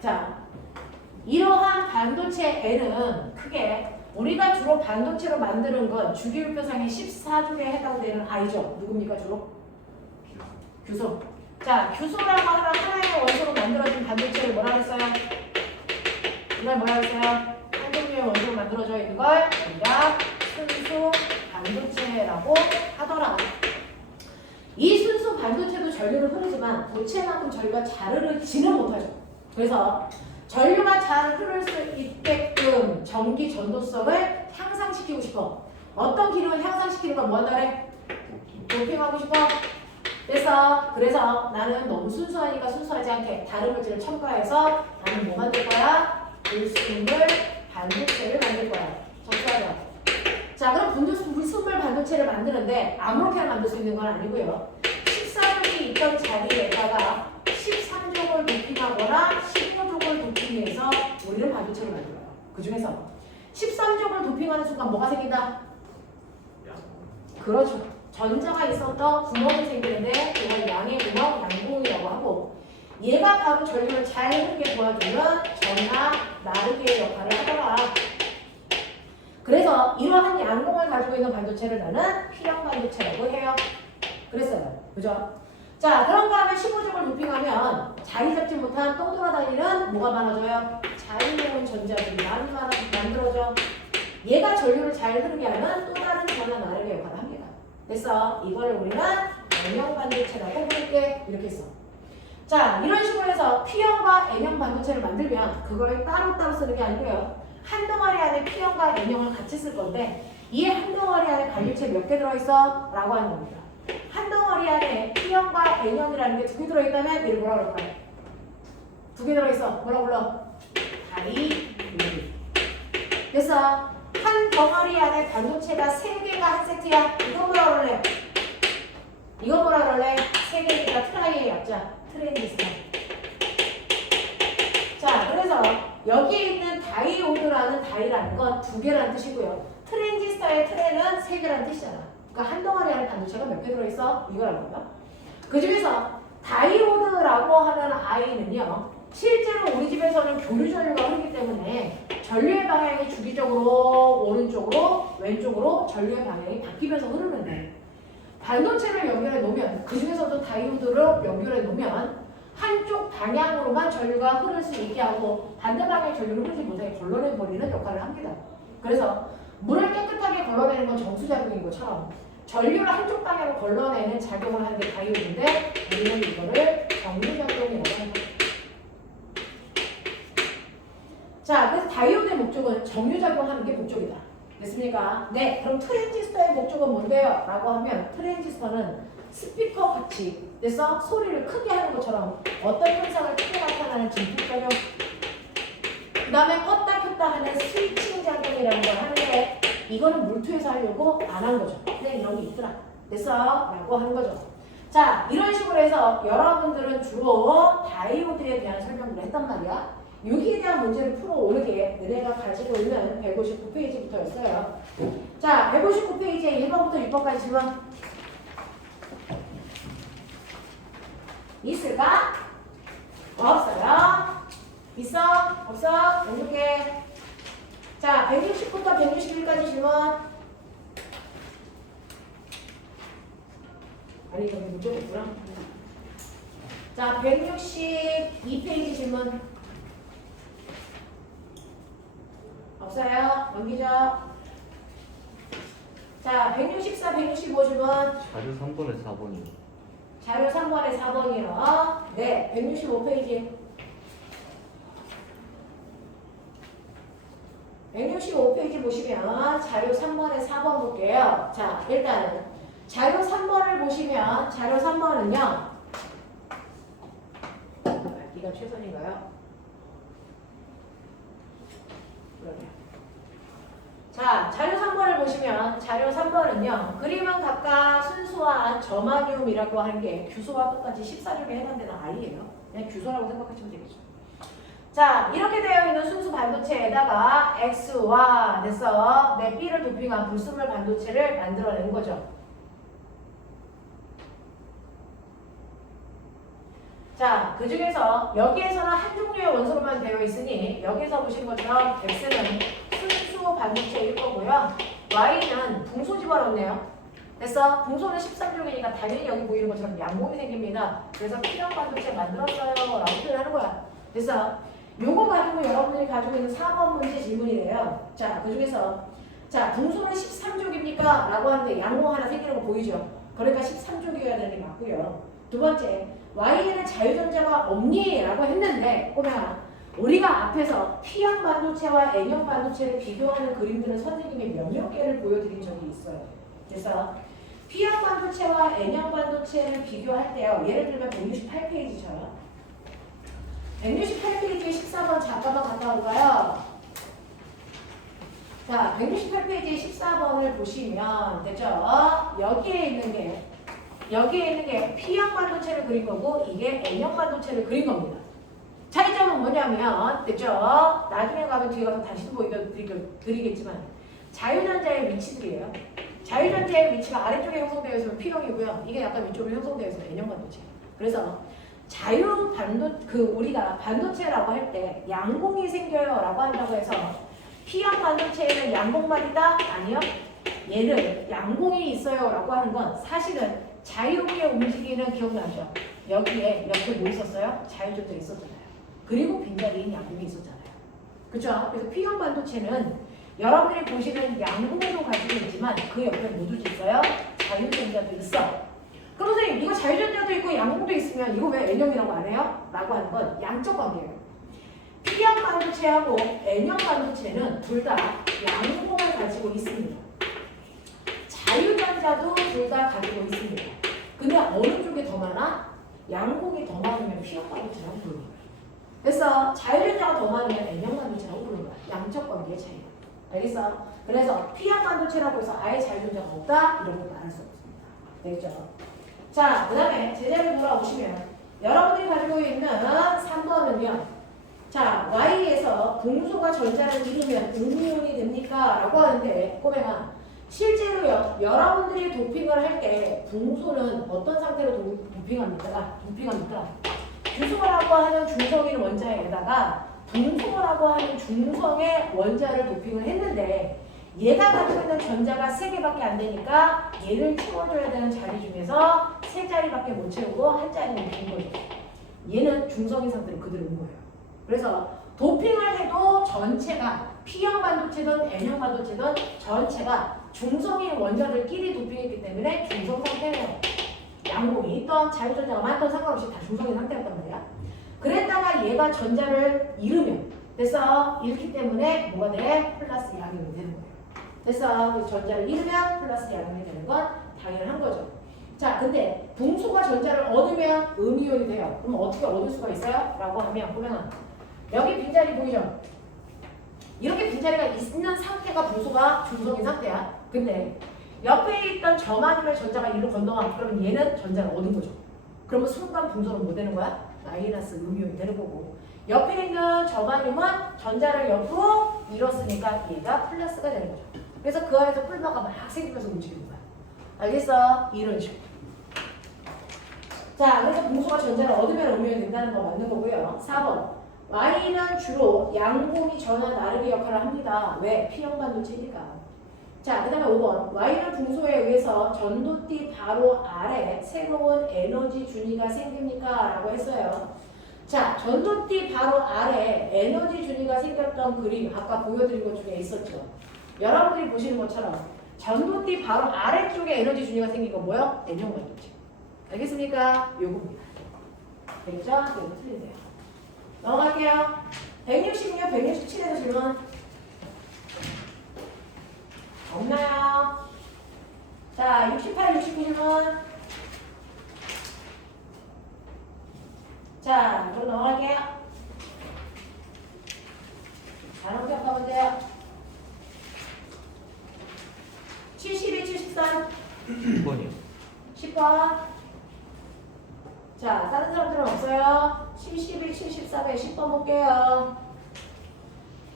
자, 이러한 반도체 N은 크게 우리가 주로 반도체로 만드는 건 주기율표상의 14족에 해당되는 I죠. 누굽니까 주로? 규소. 자, 규소라고 하는 하나의 원소로 만들어진 반도체를 뭐라 그랬어요? 이걸 뭐라 그랬어요? 한 종류의 원소로 만들어져 있는 걸 우리가 순수 반도체라고 하더라. 이 순수 반도체도 전류를 흐르지만 도체만큼 전류가 잘 흐르지는 못하죠. 그래서 전류가 잘 흐를 수 있게끔 전기 전도성을 향상시키고 싶어. 어떤 기능을 향상시키는 건 뭐하다래? 도핑하고 싶어? 그래서 나는 너무 순수하니까 순수하지 않게 다른 물질을 첨가해서 나는 뭐 만들 거야? 불순물 반도체를 만들 거야. 적시하자. 자, 그럼 불순물 반도체를 만드는데 아무렇게나 만들 수 있는 건 아니고요. 14족이 있던 자리에다가 13족을 도핑하거나 15족을 도핑해서 우리는 반도체를 만들어요. 그 중에서 13족을 도핑하는 순간 뭐가 생긴다? 그렇죠. 전자가 있었던 구멍이 생기는데 이걸 양의 구멍, 양봉이라고 하고 얘가 바로 전류를 잘 흐르게 도와주는 전하, 나르기의 역할을 하더라. 그래서 이러한 양봉을 가지고 있는 반도체를 나는 P형 반도체라고 해요. 그랬어요. 그죠? 자, 그런 다음에 15족을 도핑하면 자리 잡지 못한 또 돌아다니는 뭐가 많아져요? 자유로운 전자들이 많이 만들어져. 얘가 전류를 잘 흐르게 하는 또 다른 전하, 나르기의 역할을 합니다. 그래서 이거를 우리는 N형 반도체라고 부를게. 이렇게 했어. 자, 이런 식으로 해서 P형과 N형 반도체를 만들면 그걸 따로따로 쓰는 게 아니고요. 한 덩어리 안에 P형과 N형을 같이 쓸 건데 이 한 덩어리 안에 반도체 몇 개 들어있어? 라고 하는 겁니다. 한 덩어리 안에 P형과 N형이라는 게 2개 들어있다면 얘를 뭐라 그럴까요? 2개 들어있어. 뭐라 불러? 다리, 그래서 한 덩어리 안에 반도체가 3개가 한 세트야. 이거 뭐라 그럴래? 이거 뭐라 그럴래? 3개니까 트라이의 약자. 트랜지스터. 자, 그래서 여기에 있는 다이오드라는 다이라는 건 2개라는 뜻이고요. 트랜지스터의 트랜은 3개라는 뜻이잖아. 그러니까 한 덩어리 안에 반도체가 몇 개 들어있어? 이거라는 거야. 그 중에서 다이오드라고 하는 아이는요. 실제로 우리 집에서는 교류 전류가 흐르기 때문에 전류의 방향이 주기적으로 오른쪽으로 왼쪽으로 전류의 방향이 바뀌면서 흐르는데 반도체를 연결해 놓으면 그 중에서도 다이오드를 연결해 놓으면 한쪽 방향으로만 전류가 흐를 수 있게 하고 반대 방향의 전류를 흐르지 못하게 걸러내 버리는 역할을 합니다. 그래서 물을 깨끗하게 걸러내는 건 정수작용인 것처럼 전류를 한쪽 방향으로 걸러내는 작용을 하는 게 다이오드인데 우리는 이거를 정류작용이라고 합니다. 자, 그래서 다이오드의 목적은 정류작용하는 게 목적이다. 됐습니까? 네, 그럼 트랜지스터의 목적은 뭔데요? 라고 하면 트랜지스터는 스피커 같이 그래서 소리를 크게 하는 것처럼 어떤 현상을 크게 나타나는 증폭작용 그 다음에 껐다 켰다 하는 스위칭 작용이라는 걸 하는데 이거는 물투에서 하려고 안 한 거죠. 근데 이런 게 있더라. 됐어? 라고 하는 거죠. 자, 이런 식으로 해서 여러분들은 주로 다이오드에 대한 설명을 했단 말이야. 여기에 대한 문제를 풀어오는 게 너네가 가지고 있는 159페이지부터였어요. 자, 159페이지에 1번부터 6번까지 질문 있을까? 없어요? 있어? 없어? 16개. 자, 160부터 161까지 질문. 아니, 이거 문제가 있구나. 자, 162페이지 질문. 없어요? 넘기죠. 자, 164, 165 질문. 자료 3번에 4번이요. 자료 3번에 4번이요. 네, 165페이지. 165페이지 보시면 자료 3번에 4번 볼게요. 자, 일단은 자료 3번을 보시면 자료 3번은요. 이건 최선인가요? 그러네요. 자, 자료 3번을 보시면 자료 3번은요. 그림은 각각 순수한 저마듐이라고 하는 게 규소와 똑같이 14족에 해당되는 I예요. 그냥 규소라고 생각하시면 되겠죠. 자, 이렇게 되어 있는 순수 반도체에다가 X와 됐어. 내 B를 도핑한 불순물 반도체를 만들어낸 거죠. 자, 그 중에서 여기에서는 한 종류의 원소로만 이렇게만 되어 있으니 여기서 보신 것처럼 X는 순수 반도체일 거고요. Y는 붕소 집어넣네요. 됐어? 붕소는 13족이니까 당연히 여기 보이는 것처럼 양봉이 생깁니다. 그래서 P형 반도체 만들었어요 라고 표현하는 거야. 됐어? 요거 가지고 여러분들이 가지고 있는 4번 문제 질문이래요. 자, 그 중에서 자, 붕소는 13족입니까? 라고 하는데 양봉 하나 생기는 거 보이죠? 그러니까 13족이어야 되는 게 맞고요. 두 번째, Y에는 자유전자가 없니? 라고 했는데 꼬맹아, 우리가 앞에서 P형 반도체와 N형 반도체를 비교하는 그림들은 선생님이 몇몇 개를 보여드린 적이 있어요. 그래서 P형 반도체와 N형 반도체를 비교할 때요. 예를 들면 168페이지처럼 168페이지에 14번 잠깐만 갔다 올까요? 자, 168페이지에 14번을 보시면 되죠? 여기에 있는 게 P형 반도체를 그린 거고 이게 N형 반도체를 그린 겁니다. 차이점은 뭐냐면 됐죠? 나중에 가면 뒤에 가서 다시 보여드리겠지만 자유전자의 위치들이에요. 자유전자의 위치가 아래쪽에 형성되어 있으면 P형이고요. 이게 약간 위쪽으로 형성되어 있으면 N형 반도체. 그래서 우리가 반도체라고 할 때 양봉이 생겨요 라고 한다고 해서 P형 반도체에는 양봉만 있다? 아니요. 얘를 양봉이 있어요 라고 하는 건 사실은 자유롭게 움직이는 기억나죠? 여기에 옆에 뭐 있었어요? 자유전자 있었잖아요. 그리고 빈자리인 양봉이 있었잖아요. 그죠? 그래서 P형 반도체는 여러분이 보시는 양봉도 가지고 있지만 그 옆에 뭐도 있어요? 자유전자도 있어. 그럼 선생님 이거 자유전자도 있고 양봉도 있으면 이거 왜 N형이라고 안 해요? 라고 하는 건 양적 관계예요. P형 반도체하고 N형 반도체는 둘 다 양봉을 가지고 있습니다. 자유전자도 둘 다 가지고 있습니다. 근데 어느 쪽이 더 많아? 양봉이 더 많으면 P형 반도체라고 부르는 거예요. 그래서 자유전자가 더 많으면 N형 반도체라고 부르는 거야. 양적 관계의 차이. 알겠어? 그래서 P형 반도체라고 해서 아예 자유전자가 없다? 이런 걸 말할 수 없습니다. 되겠죠? 자, 그 다음에 제자리로 돌아오시면 여러분들이 가지고 있는 3번은요. 자, Y에서 붕소가 전자를 이루면 음이온이 됩니까? 라고 하는데 꼬맹아, 실제로요. 여러분들이 도핑을 할 때 붕소는 어떤 상태로 도핑합니까? 규소라고 하는 중성인 원자에다가 붕소라고 하는 중성의 원자를 도핑을 했는데 얘가 가지고 있는 전자가 3개밖에 안 되니까 얘를 채워줘야 되는 자리 중에서 3자리밖에 못 채우고 한 자리는 빈 거죠. 얘는 중성인 상태로 그대로 온 거예요. 그래서 도핑을 해도 전체가 P형 반도체든 N형 반도체든 전체가 중성인 원자들끼리 도핑했기 때문에 중성 상태예요. 양봉이 있던 자유전자가 많던 상관없이 다 중성인 상태였단 말이야. 그랬다가 얘가 전자를 잃으면 됐어? 잃기 때문에 뭐가 돼? 플러스 양이온이 되는 거예요. 됐어? 전자를 잃으면 플러스 양이온이 되는 건 당연한 거죠. 자, 근데 붕소가 전자를 얻으면 음이온이 돼요. 그럼 어떻게 얻을 수가 있어요? 라고 하면 보면 여기 빈자리 보이죠? 이렇게 빈자리가 있는 상태가 붕소가 중성인 상태야. 근데 옆에 있던 저만큼의 전자가 이리로 건너와. 그러면 얘는 전자를 얻은 거죠. 그러면 순간 붕소는 뭐 되는 거야? 마이너스 음이온이 되는 거고, 옆에 있는 저만큼은 전자를 옆으로 잃었으니까 얘가 플러스가 되는 거죠. 그래서 그 안에서 풀마가 막 생기면서 움직이는 거야. 알겠어? 이런 식으로. 자, 그래서 붕소가 전자를 얻으면 음이온이 된다는 거 맞는 거고요. 4번. Y는 주로 양봉이 전하 나르기 역할을 합니다. 왜? P형 반도체니까. 자, 그 다음에 5번. Y는 붕소에 의해서 전도띠 바로 아래 새로운 에너지 준위가 생깁니까? 라고 했어요. 자, 전도띠 바로 아래 에너지 준위가 생겼던 그림 아까 보여드린 것 중에 있었죠. 여러분들이 보시는 것처럼 전도띠 바로 아래쪽에 에너지 준위가 생긴 거 뭐요? N형 반도체. 알겠습니까? 요겁니다. 되겠죠? 이거 틀린데요. 넘어갈게요. 166, 167에서 질문 없나요? 자, 68, 69 질문. 자, 그럼 넘어갈게요. 단어 기억하면 돼요. 72, 73. 10번이요. 10번. 자, 다른 사람들은 없어요. 71, 73에 10번 볼게요.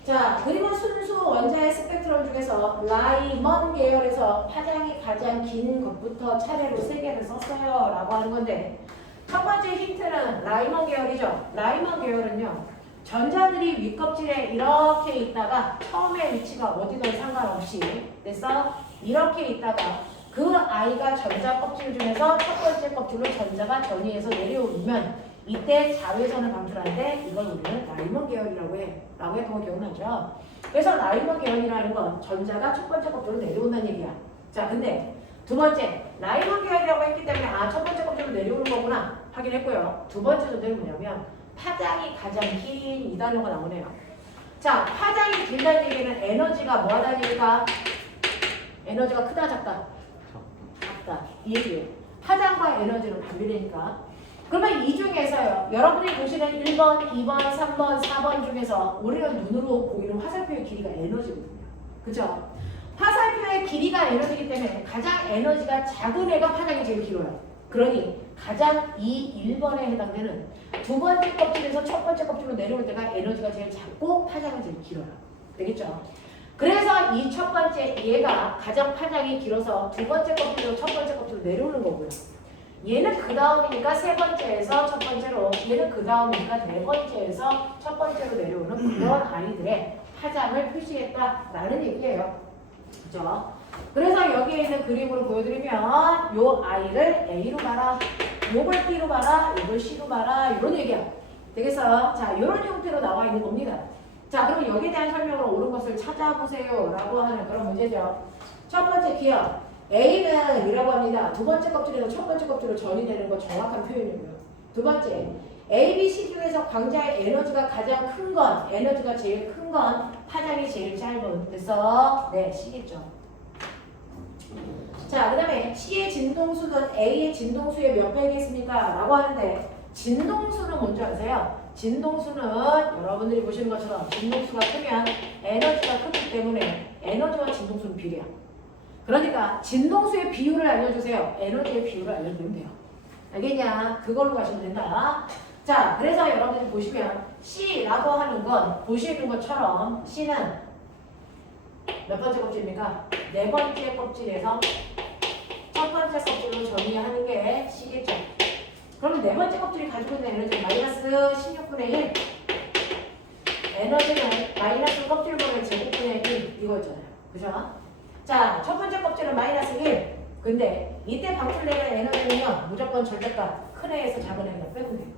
자, 그림은 순수 원자의 스펙트럼 중에서 라이먼 계열에서 파장이 가장 긴 것부터 차례로 3개를 썼어요 라고 하는 건데, 첫 번째 힌트는 라이먼 계열이죠. 라이먼 계열은요, 전자들이 윗껍질에 이렇게 있다가 처음에 위치가 어디든 상관없이 됐어? 이렇게 있다가 그 아이가 전자 껍질 중에서 첫 번째 껍질로 전자가 전이해서 내려오면 이때 자외선을 방출하는데 이걸 우리는 라이먼 계열이라고 해. 라고 했던 거 기억나죠? 그래서 라이먼 계열이라는 건 전자가 첫 번째 껍질로 내려온다는 얘기야. 자, 근데 두 번째, 라이먼 계열이라고 했기 때문에 첫 번째 껍질로 내려오는 거구나 확인했고요. 두 번째 존재는 뭐냐면 파장이 가장 긴 이 단어가 나오네요. 자, 파장이 길다는 얘기는 에너지가 뭐 하다는 얘기가? 에너지가 크다 작다? 작다. 이 얘기예요. 파장과 에너지는 반비례니까. 그러면 이 중에서요. 여러분이 보시는 1번, 2번, 3번, 4번 중에서 우리는 눈으로 보이는 화살표의 길이가 에너지거든요. 그죠? 화살표의 길이가 에너지이기 때문에 가장 에너지가 작은 애가 파장이 제일 길어요. 그러니 가장 이 1번에 해당되는 두 번째 껍질에서 첫 번째 껍질로 내려올 때가 에너지가 제일 작고 파장이 제일 길어요. 되겠죠? 그래서 이 첫 번째 얘가 가장 파장이 길어서 두 번째 껍질로 첫 번째 껍질로 내려오는 거고요. 얘는 그 다음이니까 세 번째에서 첫 번째로, 얘는 그 다음이니까 네 번째에서 첫 번째로 내려오는 그런 아이들의 파장을 표시했다라는 얘기예요. 그죠? 그래서 여기에 있는 그림으로 보여드리면 요 아이를 A로 봐라, 요걸 B로 봐라, 요걸 C로 봐라, 이런 얘기야. 되겠어요? 자, 이런 형태로 나와 있는 겁니다. 자, 그럼 여기에 대한 설명으로 옳은 것을 찾아보세요 라고 하는 그런 문제죠. 첫 번째 기억, A는 이라고 합니다. 두 번째 껍질에서 첫 번째 껍질로 전이 되는 거 정확한 표현이고요. 두 번째, A, B, C 중에서 광자의 에너지가 가장 큰 건, 에너지가 제일 큰 건 파장이 제일 짧은. 그래서 네, C겠죠. 자, 그 다음에 C의 진동수는 A의 진동수의 몇 배겠습니까? 라고 하는데 진동수는 뭔지 아세요? 진동수는 여러분들이 보시는 것처럼 진동수가 크면 에너지가 크기 때문에 에너지와 진동수는 비례야. 그러니까 진동수의 비율을 알려주세요. 에너지의 비율을 알려주면 돼요. 알겠냐? 그걸로 가시면 된다. 자, 그래서 여러분들이 보시면 C라고 하는 건 보시는 것처럼 C는 몇 번째 껍질입니까? 네 번째 껍질에서 첫 번째 껍질로 정의하는 게 C겠죠. 그러면 네 번째 껍질이 가지고 있는 에너지 마이너스 16분의 1. 에너지는 마이너스 껍질분의 제곱분의 1 이거였잖아요. 그죠? 자, 첫 번째 껍질은 마이너스 1. 근데 이때 방출되는 에너지는요, 무조건 절대값 큰 애에서 작은 애가 빼면 돼요.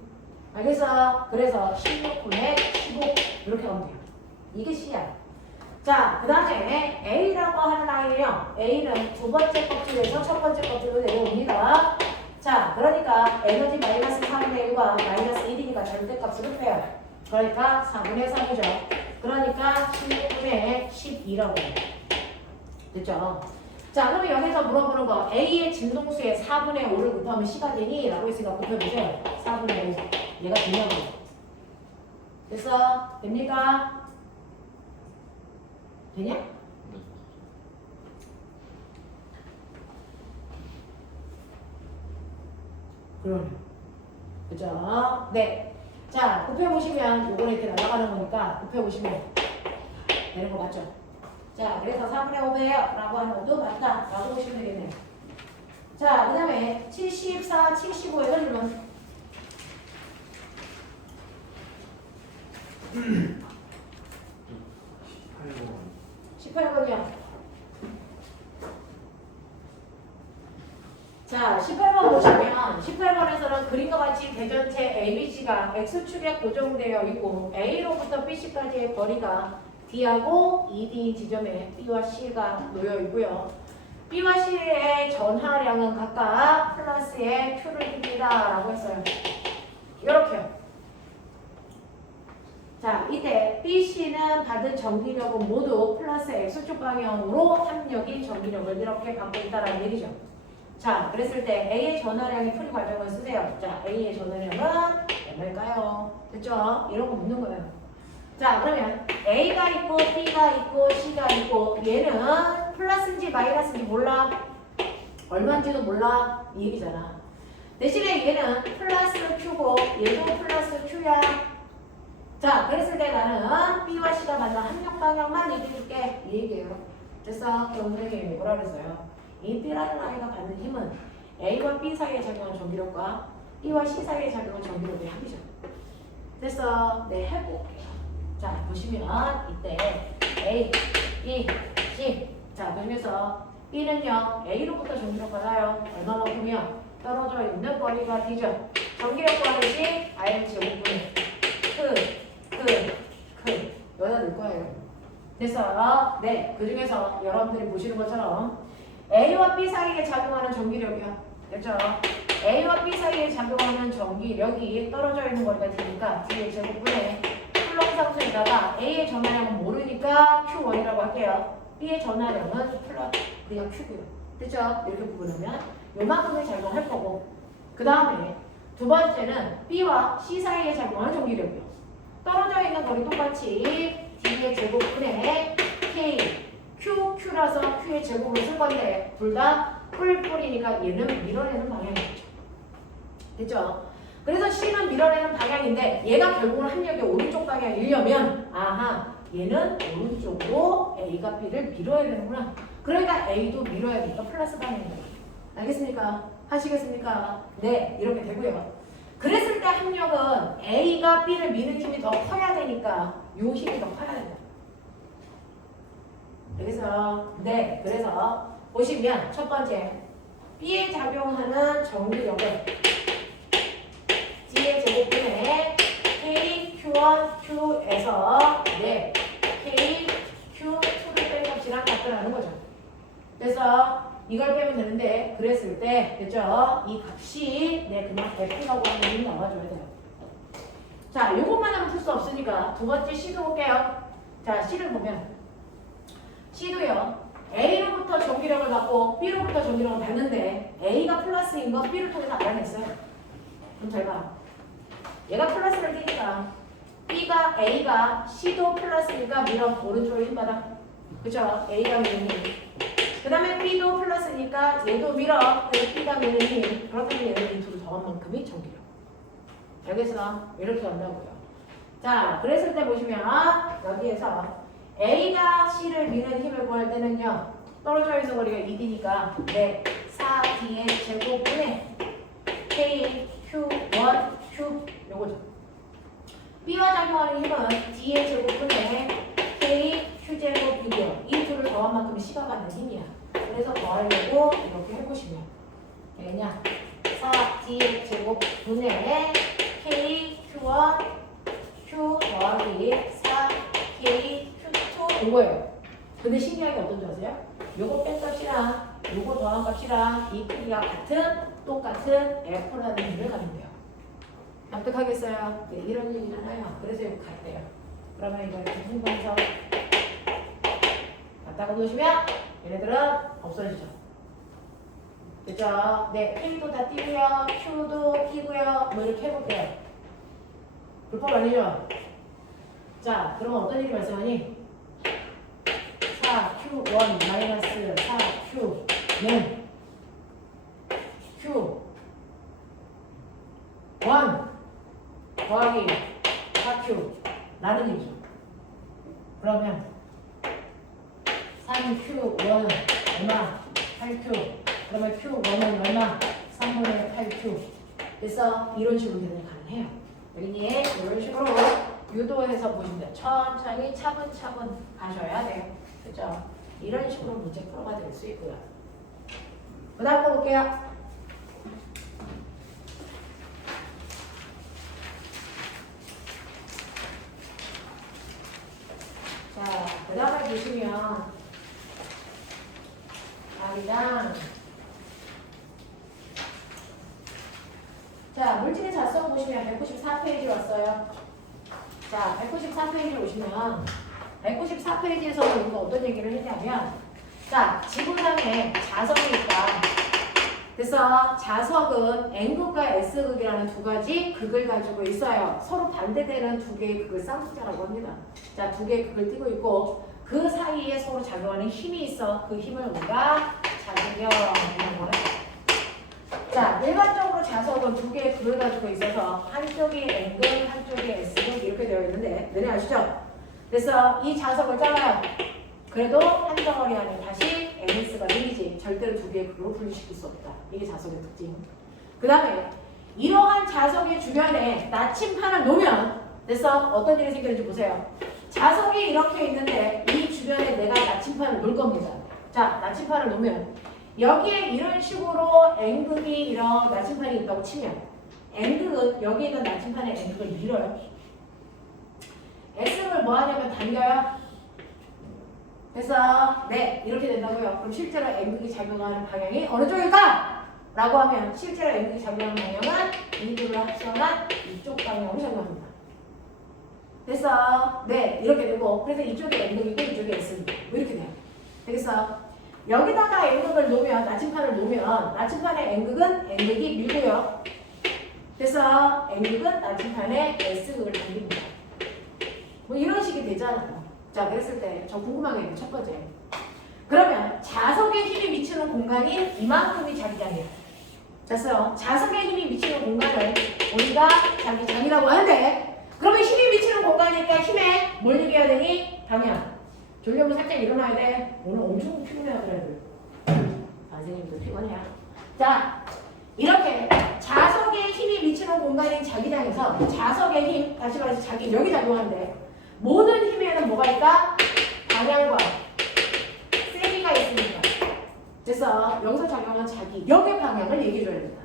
알겠어? 그래서 16분의 15 이렇게 하면 돼요. 이게 C야. 자, 그 다음에 A라고 하는 아이는요, A는 두 번째 껍질에서 첫 번째 껍질로 내려옵니다. 자, 그러니까 에너지 마이너스 4분의 1과 마이너스 1이니까 절대값으로 빼요. 그러니까 4분의 3이죠. 그러니까 16분의 12라고 해요. 됐죠? 자, 그러면 여기서 물어보는 거 A의 진동수의 4분의 5를 곱하면 C가 되니? 라고 했으니까 곱해보세요. 4분의 5. 얘가 되냐고. 됐어? 됩니까? 되냐? 그럼 그죠? 네. 자, 곱해보시면 요거는 이렇게 날아가는 거니까 곱해보시면 되는 거 맞죠? 자, 그래서 4분의 5배요 라고 하는 것도 맞다 라고 보시면 되겠네요. 자, 그 다음에 74, 75에서 질문. 18번이요. 자, 18번 보시면 18번에서는 그림과 같이 대전체 ABC가 X축에 고정되어 있고 A로부터 BC까지의 거리가 D하고 ED 지점에 B와 C가 놓여 있고요. B와 C의 전하량은 각각 플러스의 Q를 줍니다 라고 했어요. 이렇게요. 자, 이때 BC는 받은 전기력은 모두 플러스 X축 방향으로 합력이 전기력을 이렇게 받고 있다는 얘기죠. 자, 그랬을 때 A의 전하량의 풀이 과정을 쓰세요. 자, A의 전하량은 얼마일까요? 됐죠? 이런 거 묻는 거예요. 자, 그러면 A가 있고 B가 있고 C가 있고 얘는 플러스인지 마이너스인지 몰라. 얼마인지도 몰라. 이 얘기잖아. 대신에 얘는 플러스 Q고 얘도 플러스 Q야. 자, 그랬을 때 나는 B와 C가 만난 합력 방향만 얘기해줄게. 이 얘기예요. 됐어? 그럼 선생님이 뭐라 그랬어요? 이 B라는 아이가 받는 힘은 A와 B 사이에 작용한 전기력과 B와 C 사이에 작용한 전기력의 합이죠. 됐어. 네, 해볼게요. 자, 보시면 이때 A, B, C. 자, 그중에서 B는요, A로부터 전기력 받아요. 얼마만큼이요? 떨어져 있는 거리가 D죠. 전기력 구하듯이 IMC 5분의 여기다 넣을 거예요. 됐어. 네, 그중에서 여러분들이 보시는 것처럼 A와 B 사이에 작용하는 전기력이요. 됐죠? A와 B 사이에 작용하는 전기력이 떨어져 있는 거리가 D니까 D의 제곱분의 플러스상수에다가 A의 전하량은 모르니까 Q1이라고 할게요. B의 전하량은 플러스 그냥 Q고요. 됐죠? 이렇게 구분하면 요만큼의 작용할 거고, 그 다음에 두 번째는 B와 C 사이에 작용하는 전기력이요. 떨어져 있는 거리 똑같이 D의 제곱분의 K, Q라서 Q의 제곱을 쓸 건데 둘 다 뿔뿔이니까 얘는 밀어내는 방향이겠죠. 됐죠? 그래서 C는 밀어내는 방향인데 얘가 결국은 합력이 오른쪽 방향이려면 아하, 얘는 오른쪽으로 A가 B를 밀어야 되는구나. 그러니까 A도 밀어야 되니까 플러스 방향이에요. 알겠습니까? 하시겠습니까? 네, 이렇게 되고요. 그랬을 때 합력은 A가 B를 미는 힘이 더 커야 되니까 요 힘이 더 커야 된다. 그래서 네, 그래서 보시면 첫 번째 B에 작용하는 전기력은 D의 제곱분의 KQ1, Q에서 네, KQ2를 뺀 값이랑 같다라는 거죠. 그래서 이걸 빼면 되는데 그랬을 때 됐죠? 이 값이 네, 그냥 F라고 하는 힘이 나와줘야 돼요. 자, 요것만 하면 풀 수 없으니까 두 번째 C도 볼게요. 자, C를 보면 C도요. A로부터 전기력을 받고 B로부터 전기력을 받는데 A가 플러스인 거 B를 통해서 알아냈어요. 그럼 잘 봐. 얘가 플러스를 띄니까 A가 C도 플러스니까 밀어 오른쪽으로 힘 받아. 그죠? A가 미는 힘. 그 다음에 B도 플러스니까 얘도 밀어. 그래서 B가 미는 힘. 그렇다면 얘는 이 둘을 더한 만큼이 전기력. 알겠어? 이렇게 한다고요. 자, 그랬을 때 보시면 여기에서 A가 C를 미는 힘을 구할 때는요. 떨어져 있는 거리가 2D니까 네, 4D의 제곱분의 K, Q1, Q 요거죠. B와 작용하는 힘은 D의 제곱분의 K, Q제곱이고요. 이 둘을 더한 만큼이 C가 받는 힘이야. 그래서 더하려고 이렇게 해보시면 왜냐? 4D 제곱분의 K, Q1, Q 더하기 4K, Q2 요거예요. 근데 신기한 게 어떤지 아세요? 요거 뺀 값이랑 요거 더한 값이랑 이 크기가 똑같은 F라는 힘을 가진대요. 납득하겠어요? 네, 이런 얘기잖아요. 그래서 이거 같대요. 그러면 이거 이렇게 분분해서 갖다가 놓으시면 얘네들은 없어지죠. 됐죠? 네, K도 다 띄고요. Q도 P고요. 뭐 이렇게 해볼게요. 불법 아니죠? 자, 그러면 어떤 일이 발생하니? 4Q1 마이너스 4Q는 Q1 더하기 4Q 라는 얘기죠. 그러면 3Q1 얼마? 8Q. 그러면 Q1은 얼마? 3분의 8Q. 그래서 이런 식으로 되는 가능해요. 여기니 이런 식으로 유도해서 보시면 돼요. 천천히 차분차분 가셔야 돼요. 그죠? 이런 식으로 문제 풀어가 될 수 있고요. 그 다음 거 볼게요. 자, 그 다음에 보시면 아리랑 자, 물질의 자성 보시면 194페이지 왔어요. 자, 194페이지 오시면 194페이지에서는 우리가 어떤 얘기를 했냐면 자, 지구상에 자석이 있다. 그래서 자석은 N극과 S극이라는 두 가지 극을 가지고 있어요. 서로 반대되는 두 개의 극을 쌍숫자라고 합니다. 자, 두 개의 극을 띄고 있고 그 사이에 서로 작용하는 힘이 있어. 그 힘을 우리가 작용이라고 해요. 자, 일반적으로 자석은 두 개의 극을 가지고 있어서 한쪽이 N극, 한쪽이 S극 이렇게 되어 있는데 너네 아시죠? 그래서 이 자석을 잘라요. 그래도 한 덩어리 안에 다시 NS가 생기지. 절대로 두 개의 극으로 분리시킬 수 없다. 이게 자석의 특징. 그 다음에 이러한 자석의 주변에 나침판을 놓으면 됐어? 어떤 일이 생기는지 보세요. 자석이 이렇게 있는데 이 주변에 내가 나침판을 놓을 겁니다. 자, 나침판을 놓으면 여기에 이런 식으로 N극이 이런 나침판이 있다고 치면 N극은 여기 있는 나침판의 N극을 밀어요. S극을 뭐 하냐면 당겨요. 됐어? 네, 이렇게 된다고요. 그럼 실제로 N극이 작용하는 방향이 어느 쪽일까? 라고 하면 실제로 N극이 작용하는 방향은 이들을 합성한 이쪽 방향으로 작용합니다. 됐어? 네, 이렇게 되고 그래서 이쪽에 N극이고 이쪽에 S극이고 이렇게 돼요. 되겠어? 여기다가 N극을 놓으면 나침판을 놓으면 나침판의 N극은 N극이 밀고요. 그래서 N극은 나침판에 S극을 당깁니다. 뭐 이런 식이 되잖아요. 자, 그랬을 때 저 궁금한 게 있는 첫 번째. 그러면 자석에 힘이 미치는 공간이 이만큼이 자기장이에요. 됐어요? 자석에 힘이 미치는 공간을 우리가 자기장이라고 하는데 그러면 힘이 미치는 공간이니까 힘에 뭘 얘기해야 되니? 방향. 졸려면 살짝 일어나야 돼. 오늘 엄청 피곤해요, 그래도. 선생님도 피곤해요. 자, 이렇게 자석에 힘이 미치는 공간인 자기장에서 자석의 힘, 다시 말해서 자기 여기 작용하는데 모든 힘에는 뭐가 있다? 방향과 세기가 있으니까. 됐어? 여기서 작용한 자기 역의 방향을 얘기해줘야 된다.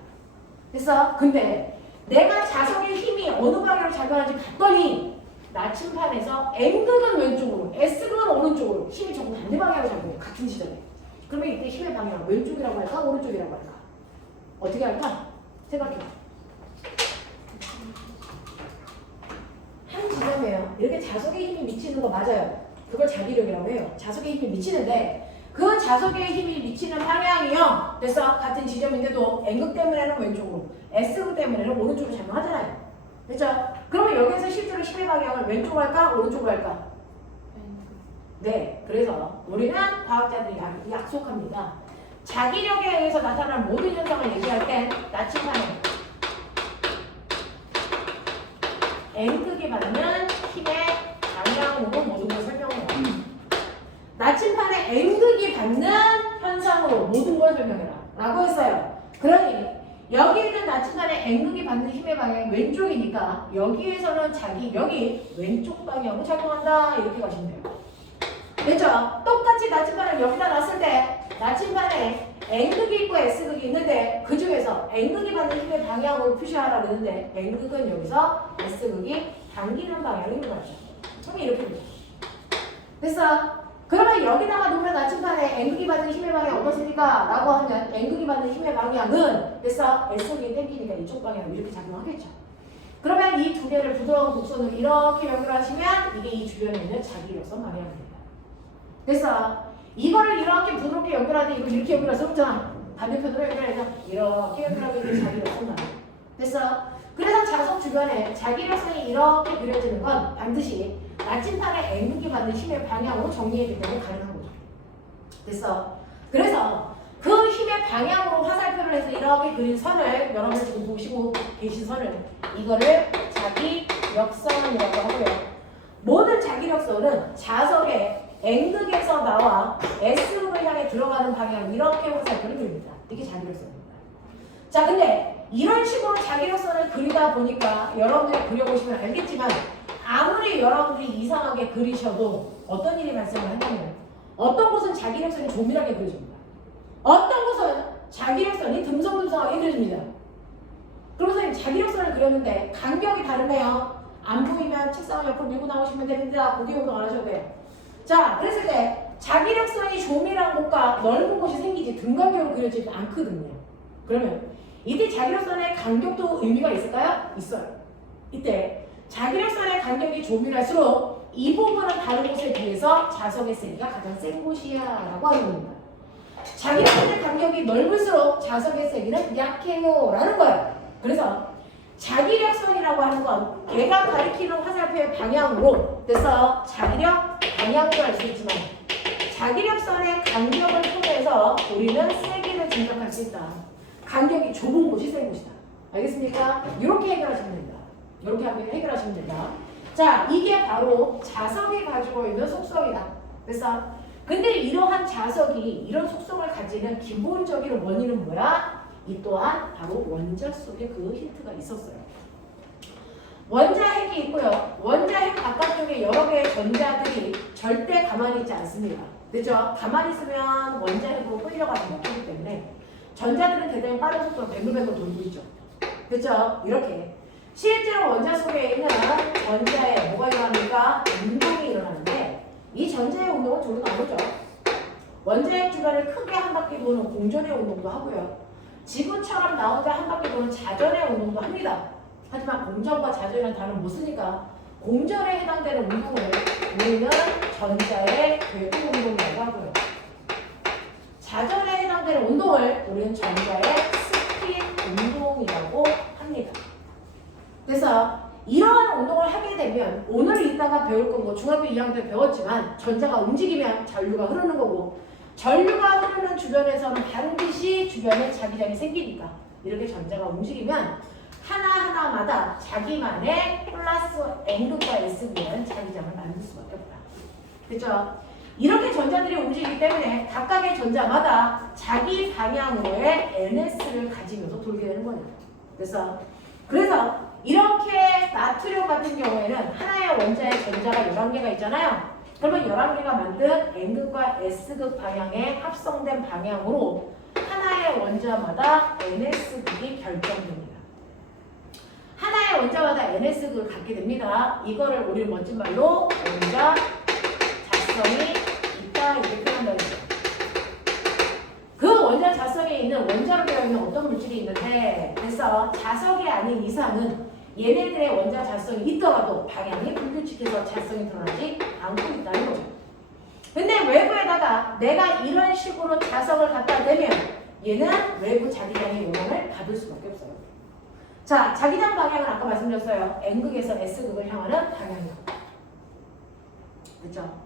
됐어? 근데 내가 자석의 힘이 어느 방향으로 작용하는지 봤더니 나침판에서 N극은 왼쪽으로, S극은 오른쪽으로 힘이 전부 반대 방향으로 작용해. 같은 시점에. 그러면 이때 힘의 방향을 왼쪽이라고 할까? 오른쪽이라고 할까? 어떻게 할까? 생각해봐. 한 지점이에요. 이렇게 자석의 힘이 미치는 거 맞아요. 그걸 자기력이라고 해요. 자석의 힘이 미치는데 그 자석의 힘이 미치는 방향이요. 그래서 같은 지점인데도 N극 때문에는 왼쪽으로, S극 때문에는 오른쪽으로 작용하잖아요. 그렇죠? 그러면 여기서 실제로 힘의 방향을 왼쪽으로 할까? 오른쪽으로 할까? 네. 그래서 우리는 과학자들이 약속합니다. 자기력에 의해서 나타나는 모든 현상을 얘기할 땐 나침판에 N극이 받는 힘의 방향으로 모든 걸 설명해요. 나침판에 N극이 받는 현상으로 모든 걸 설명해라 라고 했어요. 그러니 여기 있는 나침판에 N극이 받는 힘의 방향이 왼쪽이니까 여기에서는 자기력이 왼쪽 방향으로 작용한다 이렇게 가시면 돼요. 됐죠? 똑같이 나침판을 여기다 놨을 때 나침판에 N극이 있고 S극이 있는데 그 중에서 N극이 받는 힘의 방향으로 표시하라고 했는데 N극은 여기서 S극이 당기는 방향으로 일어나죠. 그럼 이렇게 됩니다. 됐어? 그러면 여기다가 놓으면 나침판에 N극이 받는 힘의 방향이 어떻습니까? 라고 하면 N극이 받는 힘의 방향은 됐어? S극이 당기니까 이쪽 방향으로 이렇게 작용하겠죠. 그러면 이 두 개를 부드러운 곡선으로 이렇게 연결하시면 이게 이 주변에 있는 자기력선 방향입니다. 됐어? 이거를 이렇게 부드럽게 연결하는데 이거 이렇게 연결해서 없잖아. 반대편으로 연결해서 이렇게 연결하면 이게 자기력선 방향. 됐어? 그래서 자석 주변에 자기력선이 이렇게 그려지는 건 반드시 나침판에 N극이 받는 힘의 방향으로 정리해주기 때문에 가능한 거죠. 됐어? 그래서 그 힘의 방향으로 화살표를 해서 이렇게 그린 선을 여러분 지금 보시고 계신 선을 이거를 자기력선이라고 하고요. 모든 자기력선은 자석의 N극에서 나와 S극을 향해 들어가는 방향 이렇게 화살표를 그립니다. 이게 자기력선입니다. 자, 근데 이런 식으로 자기력선을 그리다 보니까 여러분들이 그려보시면 알겠지만 아무리 여러분들이 이상하게 그리셔도 어떤 일이 발생을 한다면 어떤 곳은 자기력선이 조밀하게 그려집니다. 어떤 곳은 자기력선이 듬성듬성하게 그려집니다. 그러면서 자기력선을 그렸는데 간격이 다르네요. 안 보이면 책상 옆으로 밀고 나오시면 됩니다. 고개 운동 안 하셔도 돼요. 자, 그랬을 때 자기력선이 조밀한 곳과 넓은 곳이 생기지 등간격으로 그려지지 않거든요. 그러면 이때 자기력선의 간격도 의미가 있을까요? 있어요. 이때 자기력선의 간격이 조밀할수록 이 부분은 다른 곳에 비해서 자석의 세기가 가장 센 곳이야 라고 하는 겁니다. 자기력선의 간격이 넓을수록 자석의 세기는 약해요 라는 거예요. 그래서 자기력선이라고 하는 건 얘가 가리키는 화살표의 방향으로 그래서 자기력 방향도 알 수 있지만 자기력선의 간격을 통해서 우리는 세기를 짐작할 수 있다. 간격이 좁은 곳이 센 곳이다. 알겠습니까? 이렇게 해결하시면 됩니다. 이렇게 해결하시면 된다. 자, 이게 바로 자석이 가지고 있는 속성이다. 그래서 근데 이러한 자석이 이런 속성을 가지는 기본적인 원인은 뭐야? 이 또한 바로 원자 속에 그 힌트가 있었어요. 원자핵이 있고요. 원자핵 바깥쪽에 여러 개의 전자들이 절대 가만히 있지 않습니다. 그죠? 가만히 있으면 원자핵으로 끌려가서 먹기 때문에 전자들은 대단히 빠른 속도로 뱅글뱅글 돌고 있죠. 그죠? 이렇게. 실제로 원자 속에 있는 전자에 뭐가 일어납니까? 운동이 일어나는데 이 전자의 운동은 저도 나오죠. 원자핵 주변을 크게 한 바퀴 도는 공전의 운동도 하고요. 지구처럼 나 혼자 한 바퀴 도는 자전의 운동도 합니다. 하지만 공전과 자전이라는 단어는 못 쓰니까 공전에 해당되는 운동을 우리는 전자의 궤도 운동이라고 하고요. 자전에 해당되는 운동을 우리는 전자의 스핀 운동이라고 합니다. 그래서 이러한 운동을 하게 되면 오늘 이따가 배울 거고 중학교 2학년 때 배웠지만 전자가 움직이면 전류가 흐르는 거고 전류가 흐르는 주변에서는 반드시 주변에 자기장이 생기니까 이렇게 전자가 움직이면 하나하나마다 자기만의 플러스 N극과 S극이라는 자기장을 만들 수밖에 없다. 그렇죠? 이렇게 전자들이 움직이기 때문에 각각의 전자마다 자기 방향으로의 NS를 가지면서 돌게 되는 거예요. 그래서 이렇게 나트륨 같은 경우에는 하나의 원자의 전자가 11개가 있잖아요. 그러면 11개가 만든 N극과 S극 방향의 합성된 방향으로 하나의 원자마다 NS극이 결정됩니다. 하나의 원자마다 NS극을 갖게 됩니다. 이거를 우리 멋진 말로 원자 자성이 있다 이렇게 표현한다는 거죠. 그 원자 자성에 있는 원자로 되어 있는 어떤 물질이 있는데 그래서 자석이 아닌 이상은 얘네들의 원자 자성이 있더라도 방향이 불규칙해서 자성이 드러나지 않고 있다는 거죠. 근데 외부에다가 내가 이런 식으로 자석을 갖다 대면 얘는 외부 자기장의 영향을 받을 수밖에 없어요. 자, 자기장 방향은 아까 말씀드렸어요. N극에서 S극을 향하는 방향이요. 그렇죠?